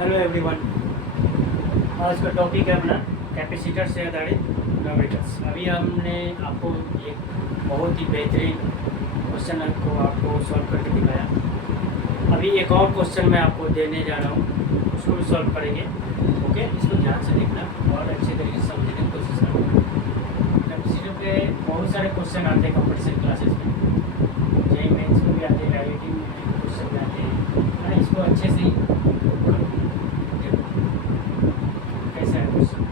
Hello everyone. आज का topic है अपना कैपेसिटर से आधारित न्यूमेरिकल्स। अभी हमने आपको एक बहुत ही बेहतरीन क्वेश्चन को आपको सॉल्व करके दिखाया। अभी एक और क्वेश्चन मैं आपको देने जा रहा हूँ, उसको भी सॉल्व करेंगे। ओके, इसको ध्यान से देखना और अच्छे तरीके से समझने की कोशिश करना। कैपेसिटर पे बहुत सारे क्वेश्चन आते हैं कंपटीशन क्लासेस में, जेईई मेंस में भी आते हैं, आईआईटी में क्वेश्चन भी आते हैं। इसको अच्छे से ही कैसा है क्वेश्चन।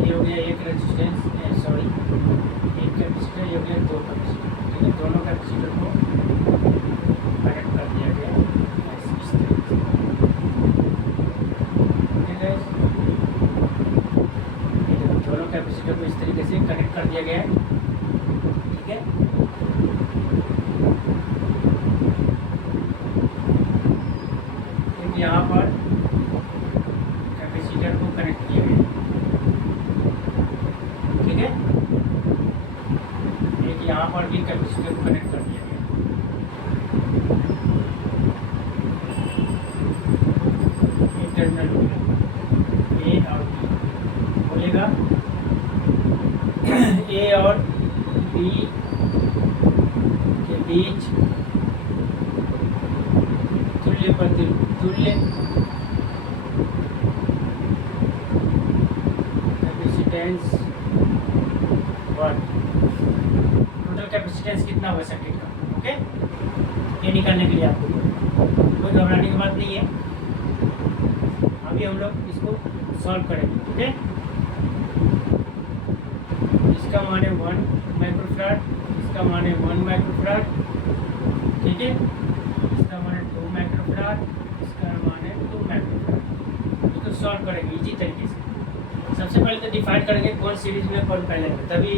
ये हो गया एक रेजिस्टेंस, सॉरी एक कैपेसिटर, ये हो गया दो कैपेसिटर। ठीक है, दोनों कैपेसिटर को कनेक्ट कर दिया गया इस तरीके से। ठीक है, दोनों कैपेसिटर को इस तरीके से कनेक्ट कर दिया गया है। ठीक है, एक यहाँ पर कैपेसिटर को कनेक्ट किया गया है। ठीक है, एक यहाँ पर भी कैपेसिटर को कनेक्ट कर दिया गया है। एक टर्मिनल हो गया ए और बी, बोलेगा ए और बी के बीच तुल्य कैपेसिटेंस वन। टोटल कैपेसिटेंस कितना हुआ सर्किट का। ओके, ये निकालने के लिए आपको कोई घबराने की बात नहीं है। अभी हम लोग इसको सॉल्व करेंगे। ठीक है, इसका मान है 1 माइक्रोफैराड, इसका मान है 1 माइक्रोफैराड। ठीक है, इसका मान है 2 माइक्रोफैराड, इसका मान है 2 माइक्रोफैराड। इसको सॉल्व करेंगे इजी तरीके से। सबसे पहले तो डिफाइन करेंगे कौन सीरीज में कौन पहले है, तभी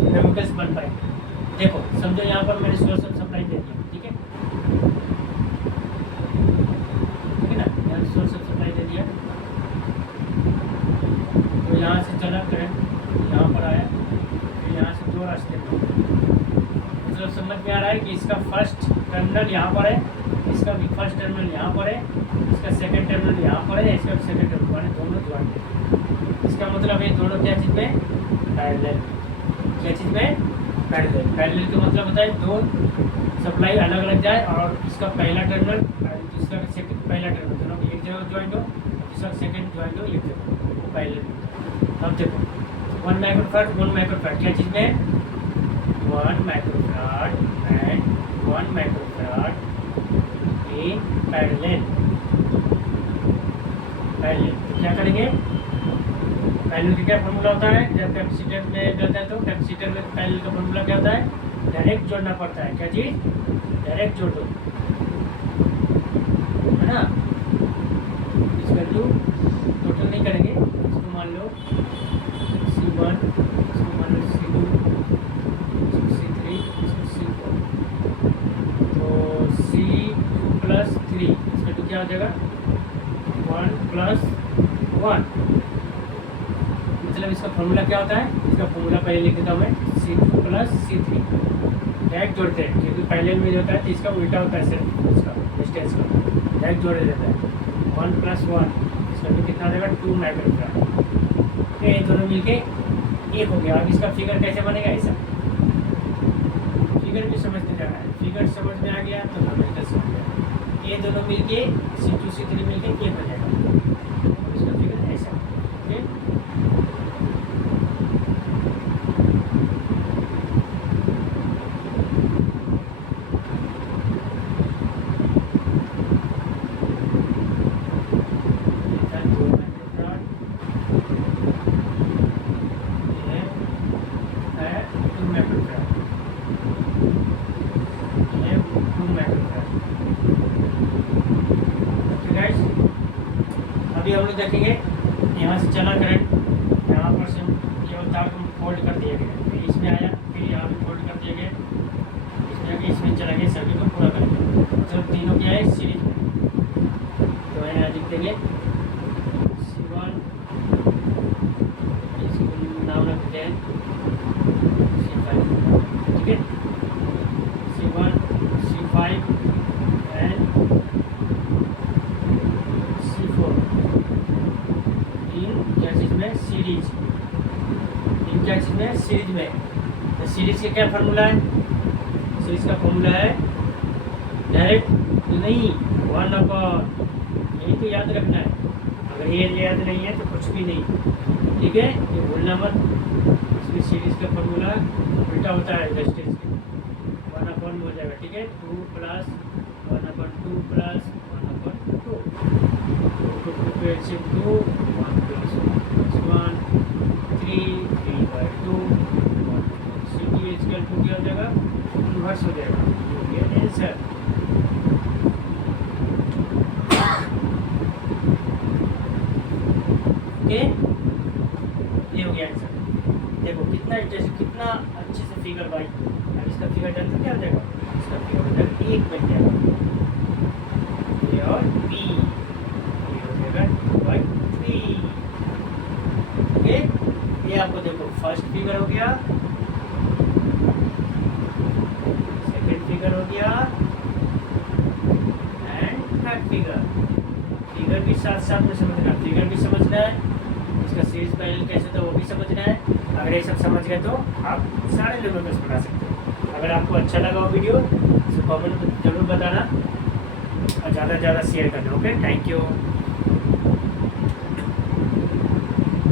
न्यूमेरिकल्स बन पाएंगे। देखो समझो, यहाँ पर मैंने सोर्स ऑफ सप्लाई दे दिया। ठीक है, ठीक है ना, यहाँ सोर्स ऑफ सप्लाई दे दिया, तो यहाँ से चला करंट, यहाँ पर आया, फिर यहाँ से दो रास्ते पर। मतलब समझ में आ रहा है कि इसका फर्स्ट टर्मिनल यहाँ पर है, इसका भी फर्स्ट टर्मिनल यहाँ पर है, इसका सेकंड टर्मिनल यहाँ पर है, इसका सेकंड टर्मिनल है, दोनों ज्वाइंट है। इसका मतलब ये दोनों क्या चीज़ में पैरेलल, क्या चीज़ में पैरेलल। पैरेलल का मतलब होता है दो सप्लाई अलग अलग जाए और इसका पहला टर्मिनल दूसरा सेकंड, पहला टर्मिनल दोनों एक जगह ज्वाइंट हो, दूसरा सेकंड ज्वाइंट हो, एक जगह, वो पैरेलल। अब देखो 1 माइक्रोफैराड 1 माइक्रोफैराड क्या चीज़ में 1 microfarad and 1 microfarad in parallel. Parallel क्या करेंगे, पैरेलल का क्या फॉर्मूला होता है, जब कैपेसिटर में जाता है तो कैपेसिटर में पैरेलल का फॉर्मूला क्या होता है, डायरेक्ट जोड़ना पड़ता है। क्या चीज़, डायरेक्ट जोड़ दो, है ना। इस वैल्यू टोटल नहीं करेंगे, इसको मान लो C1, इसको मान लो C2, इसको C3, इसको C4, तो C2 प्लस 3, इसका तो क्या हो जाएगा 1 प्लस 1। मतलब इसका फॉर्मूला क्या होता है, इसका फॉर्मूला पहले लिख देता हूँ मैं, C2 प्लस C3। डायरेक्ट जोड़ते हैं क्योंकि पहले में जो होता है तो इसका उल्टा होता है, सिर्फ इसका डिस्टेंस का डायरेक्ट जोड़ देता है। 1 प्लस 1, इसका भी कितना हो जाएगा 2 माइक्रोफैराड। ये दोनों मिलके एक हो गया। अब इसका फिगर कैसे बनेगा, ऐसा फिगर भी समझते जाना है। फिगर समझ में आ गया तो न्यूमेरिकल समझ गया। ये दोनों मिलके C2 C3 मिलके एक हो जाएगा। इसका फिगर ऐसा। ओके, अभी हम लोग देखेंगे यहाँ से चला करंट, यहाँ पर से केवल तार को फोल्ड कर दिया गया, फिर इसमें आया, फिर यहाँ भी फोल्ड कर दिया गया, इसमें आके इसमें चला गया, सर्किट को पूरा कर दिया। मतलब तीनों क्या है सीरीज में, तो यहाँ लिख देंगे C1 सीरीज, इन क्या चीज़ में, सीरीज में। तो सीरीज का क्या फार्मूला है, सीरीज का फार्मूला है डायरेक्ट नहीं 1/, यही तो याद रखना है। अगर ये याद नहीं है तो कुछ भी नहीं, ठीक है, ये भूलना मत। इसमें सीरीज का फार्मूला उल्टा होता है वेस्टेज के, 1/, हो जाएगा, ठीक है, 2 + 1/2 + 1/2, 2 से 2, 1 + 1 3, 3/2, 1 सी इसका 2 क्या हो जाएगा, इन्वर्स हो जाएगा, ये आंसर। ओके, ये हो गया आंसर। देखो कितना इंटरेस्ट, कितना अच्छे से फिगर भाई। अब इसका फिगर डन तो क्या हो जाएगा, इसका फिगर डन 1 बन जाएगा, ये और बी, ये हो जाएगा 2/3। ओके, ये आपको देखो फर्स्ट फिगर हो गया, सेकंड फिगर हो गया एंड थर्ड फिगर। फिगर भी साथ साथ में समझना, फिगर भी समझना है, इसका सीरीज पैरेलल कैसे होता है वो भी समझना है। अगर ये सब समझ गए तो आप सारे लेवल में बना सकते हो। अगर आपको अच्छा लगा वो वीडियो तो कमेंट में जरूर बताना और ज़्यादा से ज़्यादा शेयर करना। Okay, thank you.